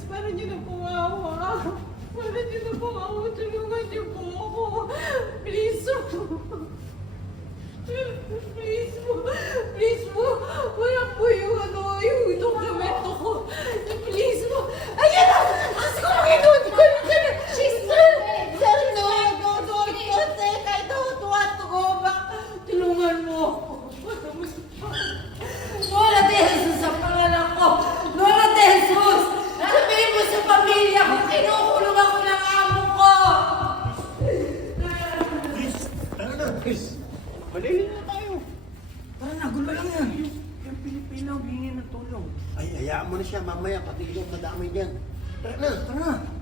Jesus, parang niyo na po awa. Parang niyo na po awa. Tulungan niyo po ako. Please po. Please po. Please po. Wala po yung yung dokumento ko. Please po. Ayan na! Diyos ko, Panginoon ko! Jesus! Sir, no, take. I don't want to go back. Tulungan mo ako. Lola de Jesus ang pangalan ko. Lola de Jesus! Sabihin mo sa pamilya ko, kinukulong ako ng amo ko. Chris, tara na, Chris. Malili na tayo. Tara na, gulo lang yan. Yung Pilipino, hingi ng tulong. Ay, hayaan mo na siya mamaya, pati ikaw madamay dyan. Tara na. Tara na.